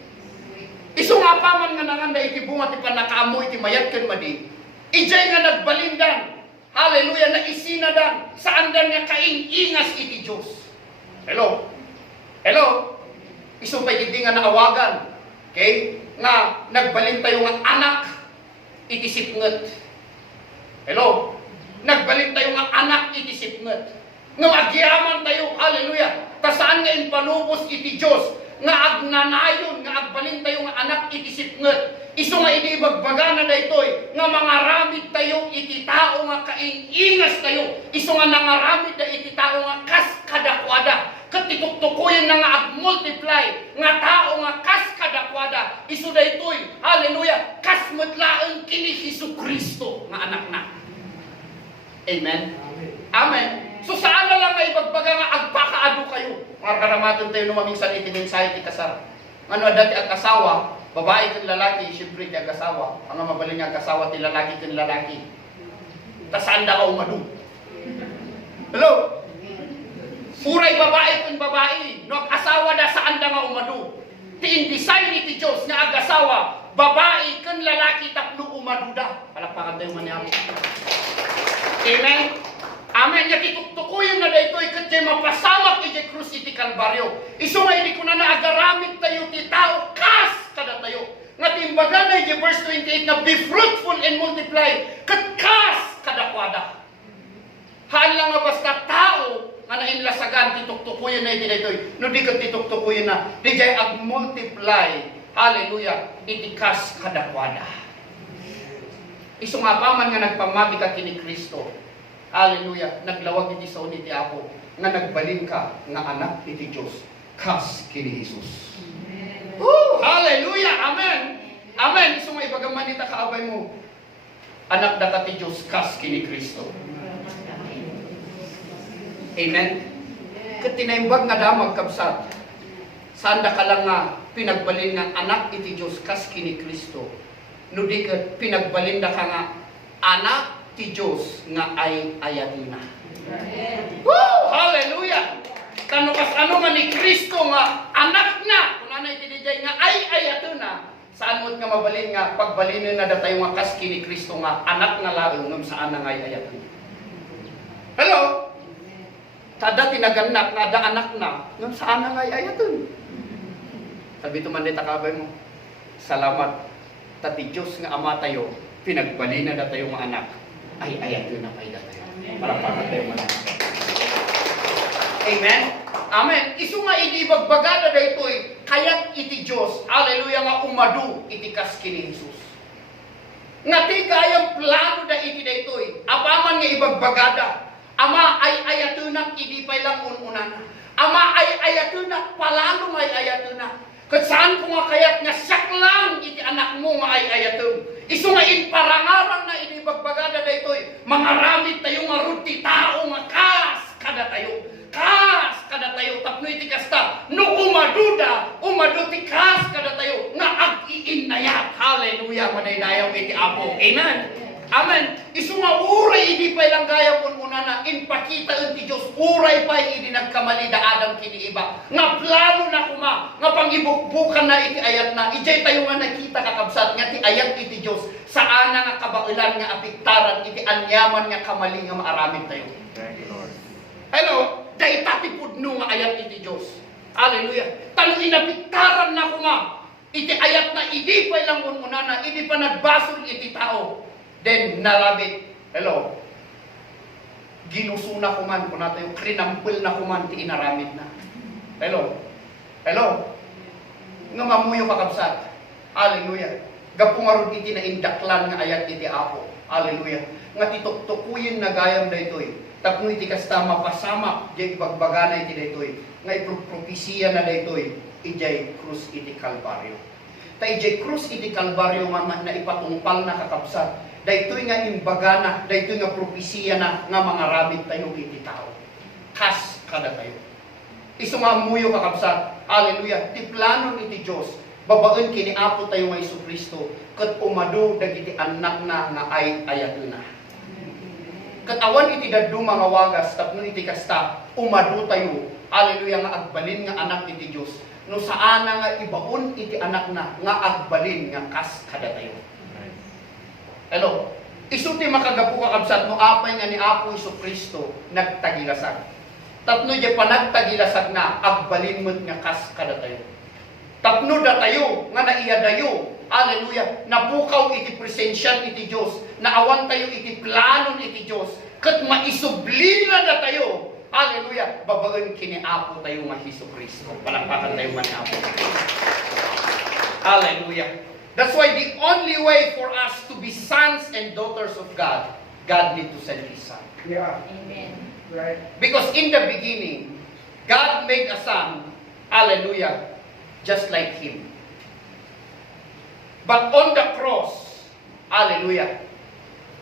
Isu nga paman nga nanganda iti bunga ti panakaamo iti mayat ken madi. Ijay nga nagbalindan. Hallelujah, na isinadan saan dan nga kaingingas iti Diyos. Hello? Hello? Isu pa iti nga naawagan. Okay? Nga nagbalin tayo nga anak iti sipnget. Hello? Nagbalik tayo nga anak iti sipnget. Nga agyaman tayo, hallelujah. Tasaan nga inpanubos iti Diyos. Nga agnanayon, nga agbalin tayo nga anak iti sipnget. Isu nga iti bagbagana daytoy. Nga mangaramid tayo iti tao nga kaingingas tayo. Isu nga nangaramid da iti tao nga kas kadakwada. Katituktukuyin na nga ag-multiply. Nga tao nga kas kadakwada. Isu daytoy, hallelujah. Kas matlaeng kini Jesucristo nga anak na. Amen? Amen. So saan na lang ay bagbaga nga agpakaado kayo. Mga karamaton tayo numamingsan iti mensahe ti kasar. Ano dati ang kasawa, babae kan lalaki, siyempre ti ang kasawa. Ang mabalin nga kasawa ti lalaki kan lalaki. Tasaan da ka umadu. Hello? Uray babae kan babae. No asawa da saan da nga umadu. Ti indesign iti Diyos nga ag-asawa, babae kan lalaki tapno umadu da. Palakpakan tayo maniyamo. Amen? Amen. Nga tituktukuyin na daytoy katya mapasamak iti krus iti Kalbaryo. Isu nga hindi ko na naagaramit tayo ti tao kas kada tayo. Nga timbaga na iti verse 28 na be fruitful and multiply kat kas kada kwada. Haan lang nga basta tao nga nainlasagan tituktukuyin na iti daytoy. No di kat tituktukuyin na di jay ag-multiply. Hallelujah. Iti kas kada kwada. Isu nga paman nga nagpamati ka kini Kristo. Hallelujah. Naglawag iti sa iti Apo. Nga nagbalin ka nga anak iti Diyos. Kas kini Jesus. Hallelujah. Amen. Amen. Isu nga ipagamanita kaabay mo. Anak da ka ti Diyos. Kas kini Kristo. Amen. Katinaimbag nga damag kabsat. Saan da ka lang nga pinagbalin nga anak iti Diyos. Kas kini Kristo. No di ka pinagbalinda ka nga anak ti Diyos nga ay ayatina. Woo! Hallelujah! Kanukas ano nga ni Kristo nga anak na kung anay tinijay nga ay ayatina. Saan mo't nga mabalin nga pagbalinin na datayo nga kaski ni Kristo nga anak na laeng ngam saan na nga ay ayatina. Hello? Tada tinaganak nga da anak na ngam saan na nga ay ayatina. Sabi ito man dita kabay mo. Salamat. Tati Diyos nga ama tayo, pinagbalina na tayo mga anak, ay ayato na kayo tayo. Para tayo mga anak. Amen? Amen. Isu nga iti bagbagada da ito'y kayat iti Diyos, hallelujah nga umadu iti kaski ni Jesus. Nga ti kayang plano da iti da ito'y, apaman nga ibagbagada, ama ay ayato na idi pa'y lang ununan. Ama ay ayato na, palano ay ayato na. Kat saan ko nga kayat nga siyak lang iti anak mo nga ay ayatom. Isu nga inparangarang na inibagbagada da ito'y mangaramit tayo nga ruti tao nga kas kada tayo. Kas kada tayo. Tapno iti kasta. No umaduda, umaduti kas kada tayo. Nga ag-iinayat. Hallelujah. Manaydayaw iti Apo. Amen. Amen. Isu nga uray idi pa lang gaya kun unana inpakita ti Dios uray pa idi nagkamali da Adam kini iba. Nga plano na kuma nga pangibukbukan na iti ayat na ijay tayo nga nakita kakabsat nga ti ayat iti Dios saan nga kabailan nga apiktaran iti anyaman nga kamali nga maaramid tayo. Thank you, Lord. Hello, daytati pudno nga ayat iti Dios. Hallelujah. Tanu inapiktaran na kuma iti ayat na idi pa lang unana idi pa nagbasol iti tao. Then, nalabit. Hello. Ginusuna ko man. Kung natin yung krinampil na ko man, ti inaramid na. Hello. Hello. Nga mamuyo kakabsat. Hallelujah. Gapungarod iti na indaklan nga ayat iti Apo. Hallelujah. Nga tituktukuyin na gayam da ito'y. Tapno iti kasta mapasama. Diyay ibagbagana iti da ito'y. Nga ipropropisiya na da ito'y. Ijay krus iti Kalbaryo. Ta ijay krus iti Kalbaryo nga na ipatungpal na kakabsat. Daytoy nga imbagana, daytoy nga propesiya na nga mga rabit tayo iti tao. Kas kada tayo. Isu nga muyo kakabsat. Hallelujah. Ti plano iti Dios babaen kini Apo tayo nga Jesucristo ket umadu dagiti anak na nga ay ayat na. Ket awan iti daddu mga wagas tapno iti kasta umadu tayo. Hallelujah nga agbalin nga anak iti Dios. No saan nga ibaon iti anak na nga agbalin nga kas kada tayo. Hello. Isuti makagapu kakabsat no apay nga ni Apo Jesucristo nagtagilasag. Tapno di panagtagilasag na agbalin mo't nga kas kada tayo. Tapno da tayo nga naiyadayo. Hallelujah. Napukaw iti presensyan iti Dios. Naawan tayo iti planon iti Dios. Ket maisublina da tayo. Hallelujah. Babaen kini Apo tayo nga Jesucristo. Palakpakan tayo man Apo. Hallelujah. That's why the only way for us to be sons and daughters of God, God need to send His Son. Yeah. Amen. Right. Because in the beginning, God made a son, hallelujah, just like Him. But on the cross, hallelujah,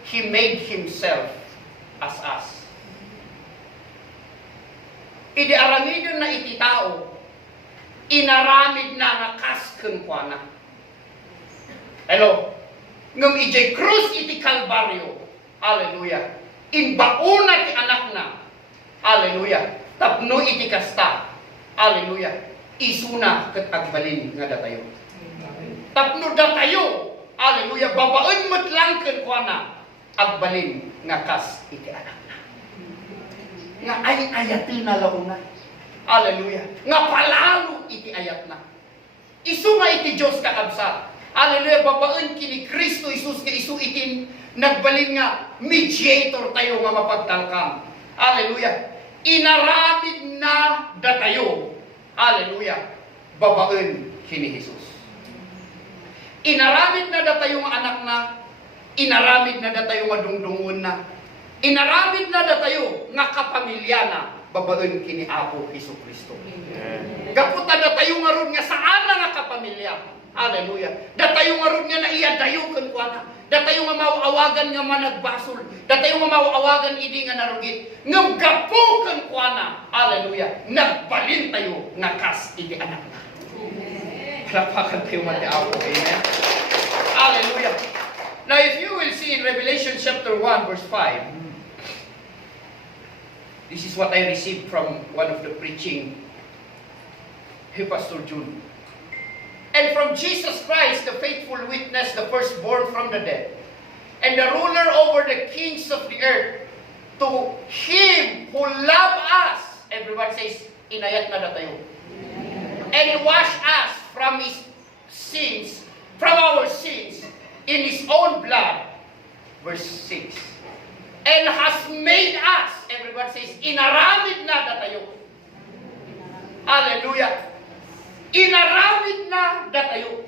He made Himself as us. Idi aramidon na iti tao, inaramid na nga kasken kwa na. Hello. Ngam ijay krus iti Kalbaryo. Hallelujah. Inbauna ti anak na. Hallelujah. Tapno iti kasta. Hallelujah. Isuna ket agbalin nga datayo. Tapno datayo. Hallelujah. Babaen met lang ken kuana agbalin nga kas iti anak na. Nga ay ayatin na launa. Hallelujah. Nga palalo iti ayat na. Isu nga iti Dios kakabsat. Hallelujah, babaen kini Kristo Jesus nga isu itin nagbalin nga mediator tayo nga mapagtalkam. Hallelujah. Inaramid na datayo. Hallelujah. Babaen kini Jesus. Inaramid na datayo nga anak na. Inaramid na datayo nga dungdungon na. Inaramid na datayo nga kapamilya na. Babaen kini Apo Jesucristo. Gaputa datayo nga ron nga saan na nga kapamilya. Hallelujah. Datayo nga ron nga naiyadayo ken kuana. Datayo nga mauawagan nga managbasol. Datayo nga mauawagan idi nga narugit. Ngem gapo ken kuana. Hallelujah. Nagbalin tayo nga kas idi anak na. Lapakan tayo mati Apo. Amen. Hallelujah. Now if you will see in Revelation chapter 1 verse 5, this is what I received from one of the preaching, Pastor June. And from Jesus Christ, the faithful witness, the firstborn from the dead, and the ruler over the kings of the earth, to Him who loved us, everyone says, inayat na datayo, and He washed us from His sins, from our sins, in His own blood, verse 6, and has made us, everyone says, inaramid na datayo. Hallelujah. Inaramid na datayo.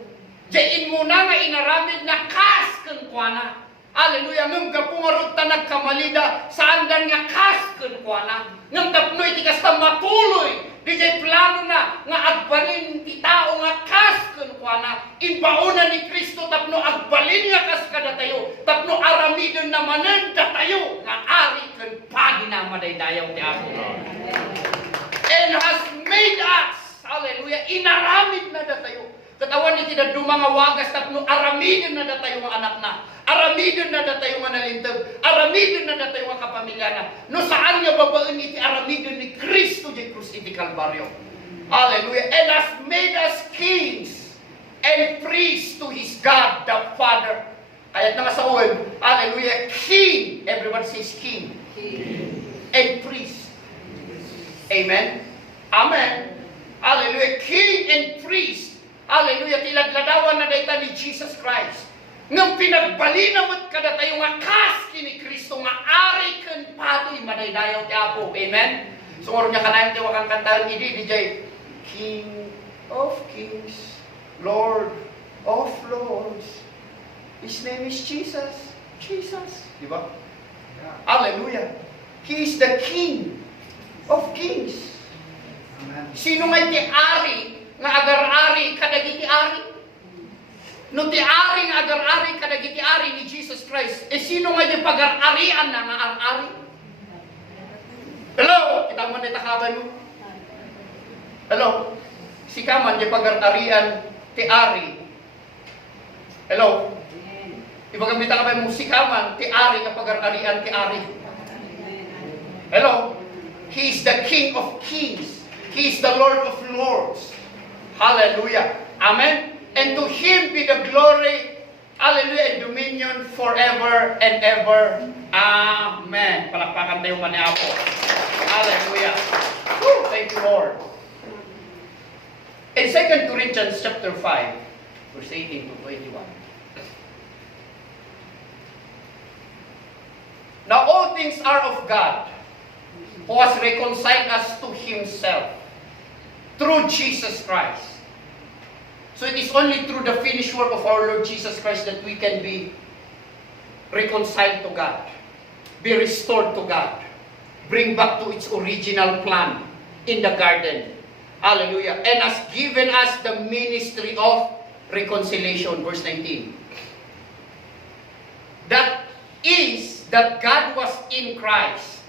Diyan muna nga inaramid na kas ken kuana. Hallelujah. Ngem gapungarod ta nagkamalida saan dan nga kas ken kuana. Ngem tapno iti kasta matuloy dijay plano na nga agbalin ti tao nga kas ken kuana. Inbauna ni Kristo tapno agbalin nga kas kada tayo. Tapno aramidon na manen datayo nga ari ken pagina madaydayaw ti Apo. And has made us, hallelujah, inaramid na datayo. Kat awan iti daduma nga wagas tapno aramidon na datayo nga anak na. Aramidon na datayo nga nalintag. Aramidon na datayo nga kapamilya na. No saan nga babaen iti aramidon ni Kristo di krus iti Kalbaryo. Hallelujah. And has made us kings and priests to His God the Father. Ayat na nga sa uwan. Hallelujah. King. Everyone says king. And priest. Amen. Amen. Hallelujah. King and priest. Hallelujah. Tiladladawan na dayta ni Jesus Christ. Ngam pinagbalinamot kada tayo nga kas kini Kristo nga ari ken patoy madaydayaw ti Apo. Amen. Sumuro niya kanayon ti wakang kantahan idi DJ King of Kings, Lord of Lords. His name is Jesus. Jesus. Di ba? Yeah. Hallelujah. He is the King of Kings. Amen. Sino nga ti ari nga agar-ari kadagiti ari? No ti ari nga agar-ari kadagiti ari ni Jesus Christ. Sino nga ti pagar-arian na nga ari? Hello, kita mo na takaban mo. Hello, si kaman di pagar-arian ti ari. Hello, ibagamita ka ba mo si kaman ti ari nga pagar-arian ti ari. Hello, He is the King of Kings. He is the Lord of Lords. Hallelujah. Amen. And to Him be the glory, hallelujah, and dominion forever and ever. Amen. Palakpakan tayo man ni Apo. Hallelujah. Woo, thank you, Lord. In 2 Corinthians chapter 5, verse 18 to 21. Now all things are of God, who has reconciled us to Himself through Jesus Christ. So it is only through the finished work of our Lord Jesus Christ that we can be reconciled to God, be restored to God, bring back to its original plan in the garden. Hallelujah. And has given us the ministry of reconciliation. Verse 19. That is that God was in Christ,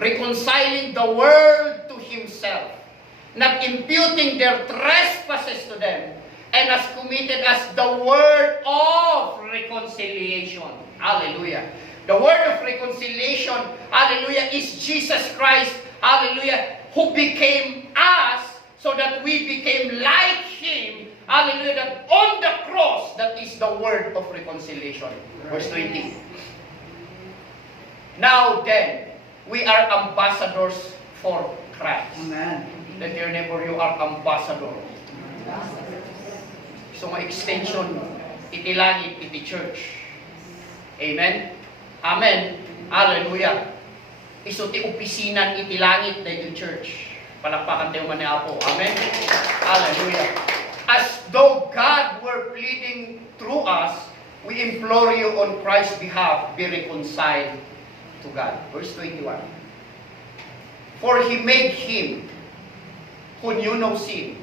reconciling the world to Himself, not imputing their trespasses to them, and has committed us the word of reconciliation. Hallelujah. The word of reconciliation, hallelujah, is Jesus Christ, hallelujah, who became us so that we became like Him, hallelujah, that on the cross, that is the word of reconciliation. Verse 20. Now then, we are ambassadors for Christ. Amen. Let your neighbor, you are ambassador. So, mga extension, iti langit, iti church. Amen? Amen. Hallelujah. Iso ti opisinan, iti langit, na iti church. Palakpakan tayo man ni Apo. Amen? Hallelujah. As though God were pleading through us, we implore you on Christ's behalf, be reconciled to God. Verse 21. For He made Him who knew no sin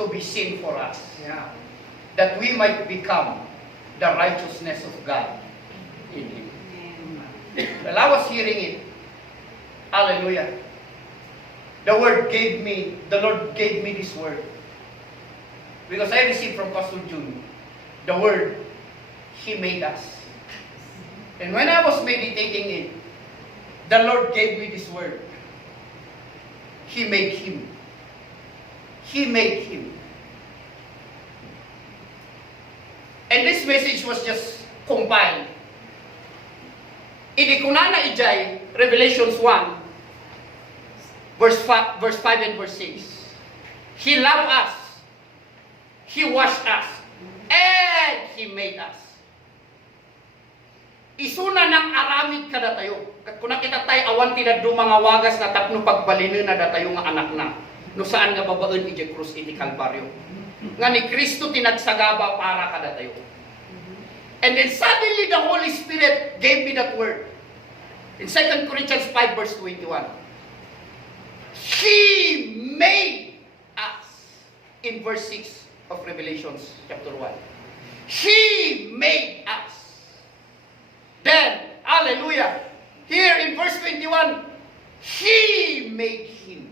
to be sin for us. Yeah. That we might become the righteousness of God in Him. Well, I was hearing it. Hallelujah. The Lord gave me this word. Because I received from Pastor June the word, He made us. And when I was meditating it, the Lord gave me this word. He made Him. He made Him. And this message was just compiled. Idi kunana ijay, Revelations 1, verse 5 and verse 6. He loved us. He washed us. And He made us. Isuna ng aramid kada tayo. Kung nakita tayo awan tinaddo mga wagas na tapno pagbalinin na datayo nga anak na. No saan nga babaen iti krus iti Kalbaryo. Nga ni Kristo tinagsagaba para kada tayo. And then suddenly the Holy Spirit gave me that word. In 2 Corinthians 5 verse 21. He made us. In verse 6 of Revelations chapter 1. He made us. Then, hallelujah, here in verse 21, He made Him.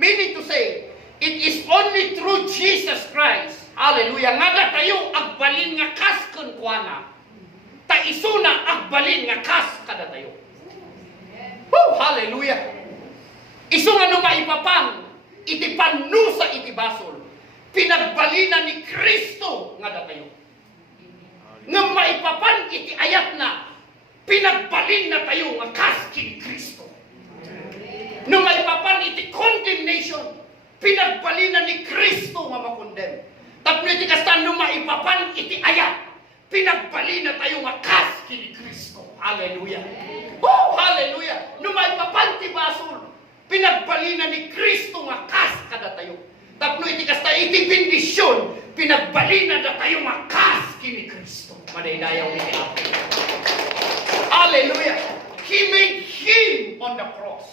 Meaning to say, It is only through Jesus Christ. Hallelujah. Nga tayo agbalin nga kas kun kuana. Ta isuna agbalin nga kas kada tayo. Woo! Hallelujah. Isu nga no maipapang iti panusa iti basol. Pinagbalina ni Kristo nga tayo. Nga maipapan iti ayat na pinagbalin na tayo nga kas kin Kristo. Nga maipapan iti condemnation. Pinagbalina ni Kristo nga makondem. Tapno iti kastan no maipapan iti ayat. Pinagbalina tayo nga kas kin Kristo. Hallelujah. Oh, hallelujah. No maipapan ti basol. Pinagbalina ni Kristo nga kas kada tayo. Tapno iti kasta iti bendisyon. Pinagbalina na tayo nga kas kin Kristo. Madaydayaw iti apo. Hallelujah. He made Him on the cross.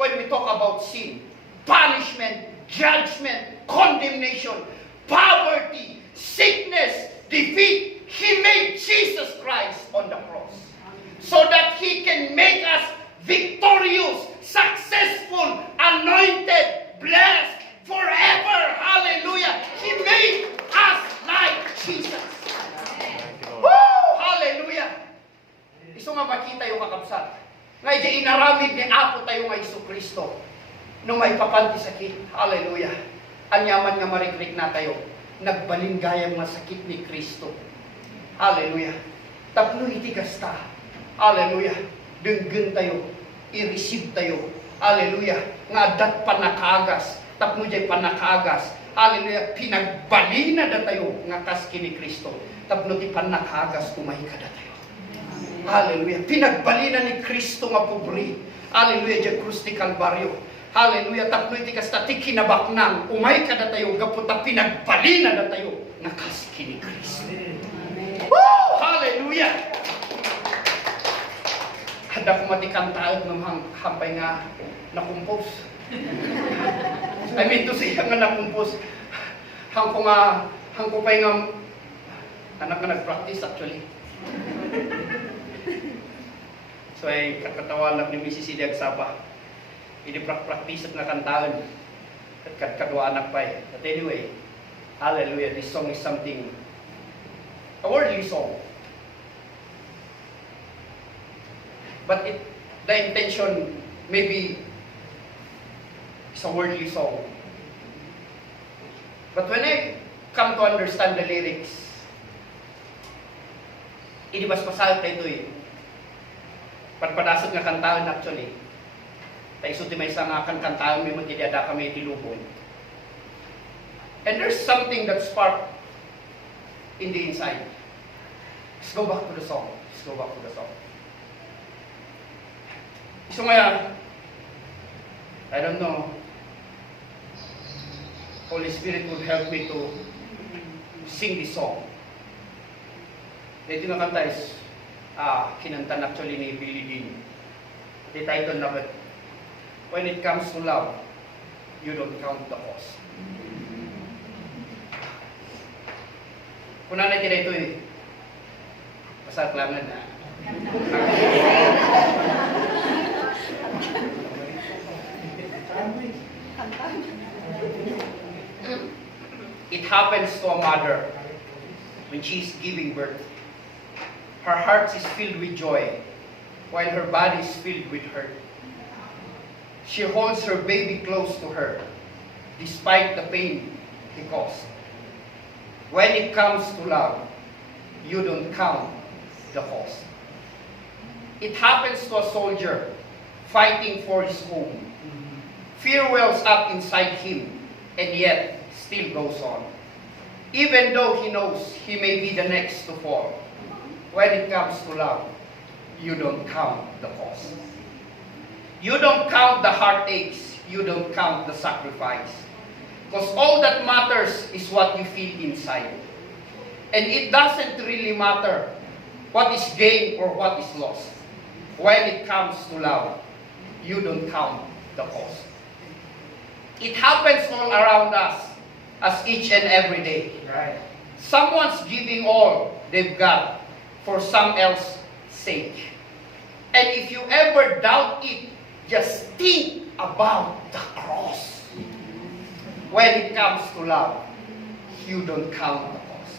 When we talk about sin, punishment, judgment, condemnation, poverty, sickness, defeat, He made Jesus Christ on the cross so that He can make us victorious, successful, anointed, blessed forever. Hallelujah. He made us like Jesus. Woo! Hallelujah. Iso nga makita yung kakabsat. Nga inaramid ni Apo tayo nga Iso Kristo. Nung may papanti sakit, hallelujah, anyaman nga marikrik na tayo, nagbalinggayang masakit ni Kristo. Hallelujah. Tapno iti kasta, hallelujah, denggen tayo, i-receive tayo, hallelujah, nga dat panakagas, tapno jay panakagas, hallelujah, pinagbalina da tayo, nga kaski ni Kristo, tapno ti panakagas, kumay kada tayo. Hallelujah, pinagbalina ni Kristo nga pobri, hallelujah, jay krus ti Kalbaryo. Hallelujah, tapno iti kasta ti kinabaknang, umay kada tayo, gaputa pinagbalina na tayo, nakaski ni Kristo. Woo! Hallelujah! Handa ko matikantaot ng hampay nga nakumpos. I mean to say, nga nakumpos. Hang ko pa'y nga, anak nga nag-practice actually. So ay kakatawanak ni Mrs. Idiag Sapa. Hindi practice na kantaan at kadwa anak pa eh. But anyway, hallelujah, this song is something, a worldly song. But the intention maybe is a worldly song. But when I come to understand the lyrics, hindi mas masayot na ito eh. Pagpadasot nga kantaan actually. Tayo suti may sangakan kantaan may magkidada kami tilubon. And there's something that sparked in the inside. Let's go back to the song. Let's go back to the song. So ngayon, I don't know, Holy Spirit would help me to sing this song. Ito na kanta is kinantan actually ni Billy Dean. The title na it, When It Comes to Love, You Don't Count the Cost. Kung nanay kina ito eh, pasaklangan na. It happens to a mother when she's giving birth. Her heart is filled with joy, while her body is filled with hurt. She holds her baby close to her, despite the pain he caused. When it comes to love, you don't count the cost. It happens to a soldier fighting for his home. Fear wells up inside him, and yet still goes on. Even though he knows he may be the next to fall. When it comes to love, you don't count the cost. You don't count the heartaches. You don't count the sacrifice. Because all that matters is what you feel inside. And it doesn't really matter what is gained or what is lost. When it comes to love, you don't count the cost. It happens all around us as each and every day. Right. Someone's giving all they've got for some else's sake. And if you ever doubt it, just think about the cross. when it comes to love, you don't count the cost.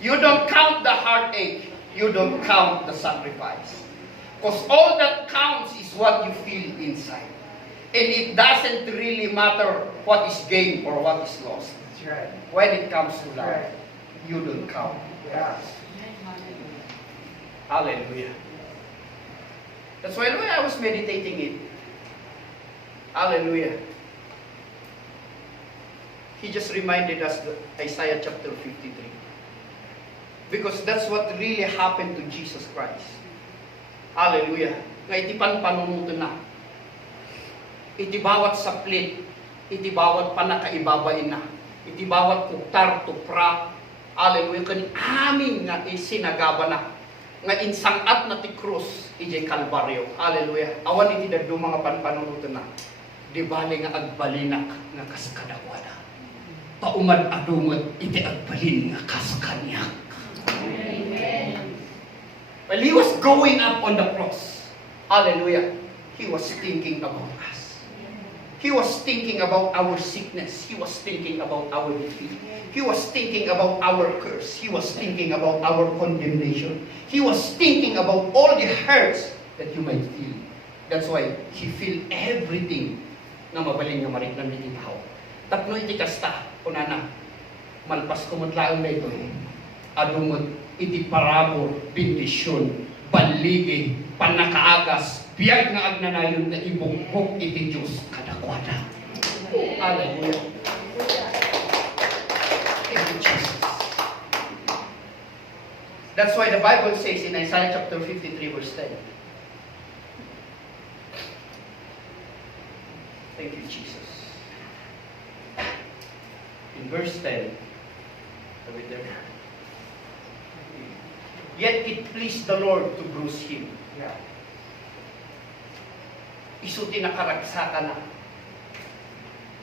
You don't count the heartache. You don't count the sacrifice. Because all that counts is what you feel inside. And it doesn't really matter what is gained or what is lost. That's right. When it comes to love, Right. you don't count. Yes. Hallelujah. That's why when I was meditating it, hallelujah, he just reminded us that Isaiah chapter 53. Because that's what really happened to Jesus Christ. Hallelujah. Nga iti panpanunuto na. Iti bawat saplit, iti bawat panakaibabain na. Iti bawat tuktar, tupra, hallelujah, kani amin nga isinagaba na. Nga insangat na ti krus, iti Kalbaryo. Hallelujah. Awan iti dadu mga panpanunuto na. Di bali nga agbalinak nga kaskadakwada. Paumad adungot iti agbalin nga kaskanyak. Amen. Well, he was going up on the cross. Hallelujah. He was thinking about us. He was thinking about our sickness. He was thinking about our defeat. He was thinking about our curse. He was thinking about our condemnation. He was thinking about all the hurts that you might feel. That's why he feel everything na mabaling nga marit ng itaw. Tapno iti kasta, kunana, malpas kumutlaong na ito adungot iti parabor, bendisyon, baligi, panakaagas, biyag nga agnanayon na ibukbok iti Diyos kadakwada. Hallelujah. Thank you, Jesus. That's why the Bible says in Isaiah chapter 53 verse 10. Thank you, Jesus. In verse 10, are we there? Yet it pleased the Lord to bruise him. Yeah. Isuti na karagsakan na.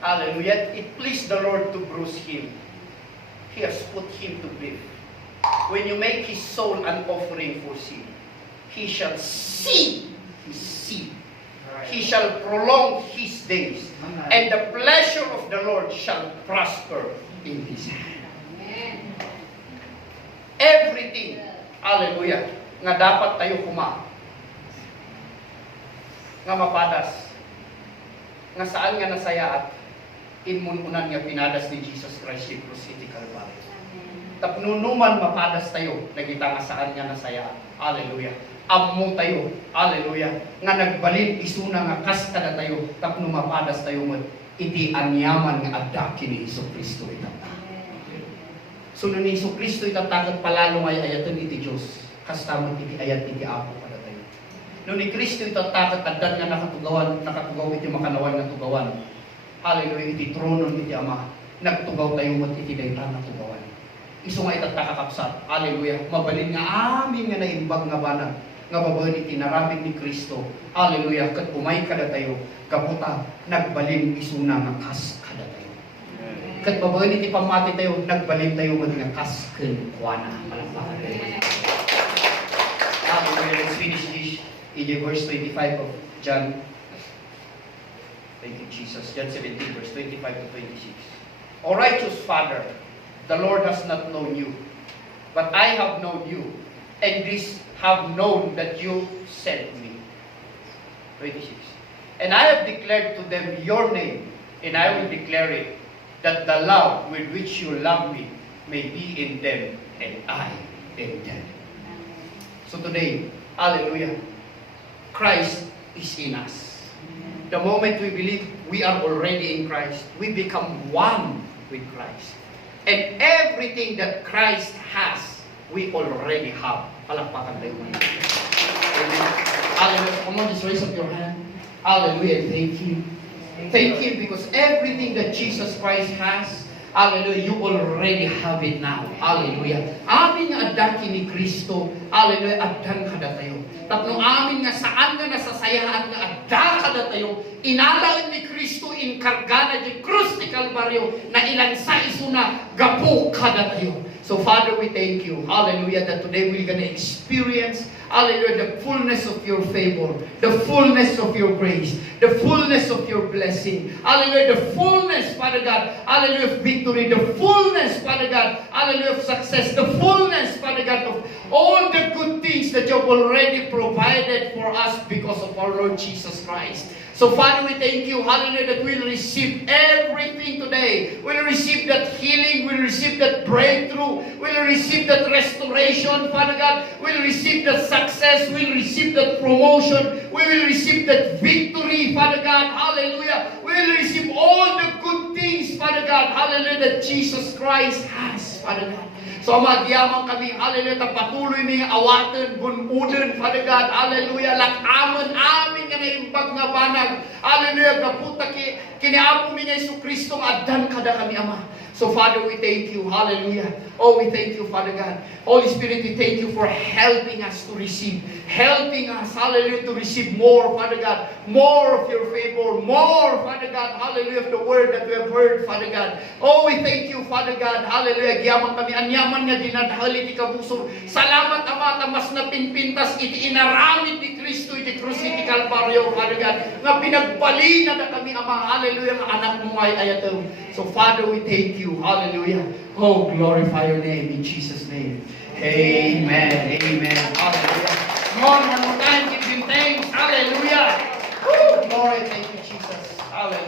Hallelujah. It pleased the Lord to bruise him. He has put him to grief. When you make his soul an offering for sin, he shall see his seed. Right. He shall prolong his days. Amen. And the pleasure of the Lord shall prosper in his hand. Everything, hallelujah, nga dapat tayo nga mapadas, nga saan nga nasayaat, inmununan nga pinadas ni Jesus Christ si Cruz iti Kalbaryo. Tapnunuman mapadas tayo, nagita nga saan nga nasayaat. Hallelujah. Ammo tayo, hallelujah, nga nagbalin isuna nga kaskada tayo, tapno mapadas tayo mo, iti anyaman nga adaki ni Iso Kristo itata. So ni Iso Kristo itatagat palalo nga ayaton iti Diyos, kastamot iti ayat iti Apo kada tayo. No ni Kristo itatagat adan nga nakatugaw iti makanawan nga tugawan. Hallelujah, iti trono iti Ama, nagtugaw tayo mo iti daytan nga tugawan. Iso nga itatakakapsat, hallelujah, mabalin nga amin nga naimbag nga banag, nga babaen iti naramig ni Kristo, hallelujah, kat umay kada tayo, kaputa, nagbalin isuna nga kas kada tayo. Kat babaen iti pamati tayo, nagbalin tayo nga kas ken kuana, malampakan tayo. Hallelujah, let's finish this in verse 25 of John. Thank you, Jesus. John 17, verse 25 to 26. O righteous Father, the Lord has not known you, but I have known you, and this have known that you sent me. 26. And I have declared to them your name, and I will declare it, that the love with which you love me may be in them, and I in them. So today, hallelujah, Christ is in us. The moment we believe we are already in Christ, we become one with Christ. And everything that Christ has, we already have. Palakpakan tayo. Amen. Hallelujah. Come on, just raise up your hand. Hallelujah. Thank you. Thank you because everything that Jesus Christ has, hallelujah, you already have it now. Hallelujah. Amin nga adaki ni Kristo, hallelujah, adan kada tayo. Tapno amin nga saan nga nasasayahan nga adda kada tayo, inalain ni Kristo inkargana di krus ni Kalbaryo na ilan sa isuna gapu kada tayo. So Father, we thank you, hallelujah, that today we're going to experience, hallelujah, the fullness of your favor, the fullness of your grace, the fullness of your blessing, hallelujah, the fullness, Father God, hallelujah, of victory, the fullness, Father God, hallelujah, of success, the fullness, Father God, of all the good things that you have already provided for us because of our Lord Jesus Christ. So Father, we thank you, hallelujah, that we'll receive everything today. We'll receive that healing, we'll receive that breakthrough, we'll receive that restoration, Father God. We'll receive that success, we'll receive that promotion, we will receive that victory, Father God, hallelujah. We'll receive all the good things, Father God, hallelujah, that Jesus Christ has, Father God. So magyaman kami, hallelujah, patuloy niya awatan, gununan, Father God, hallelujah, lakaman amin nga naimbag nga banag, hallelujah, kaputa kiniapo mi nga Jesucristo, adan kada kami, Ama. So Father, we thank you, hallelujah. Oh, we thank you, Father God. Holy Spirit, we thank you for helping us to receive, helping us, hallelujah, to receive more, Father God, more of your favor, more, Father God, hallelujah, of the word that we have heard, Father God. Oh, we thank you, Father God, hallelujah, gyaman kami, anyaman nga dinadhali ti kabusor. Salamat, Ama, tamas na pinpintas, iti inaramid ni Kristo, iti krus, iti Kalbaryo, Father God, nga pinagbalina na kami, Ama, hallelujah, nga anak mo ay ayatom. So Father, we thank you, hallelujah. Oh, glorify your name in Jesus' name. Amen. Amen. Hallelujah. Come on, one more time, give him thanks. Hallelujah. Woo, glory, thank you, Jesus. Hallelujah.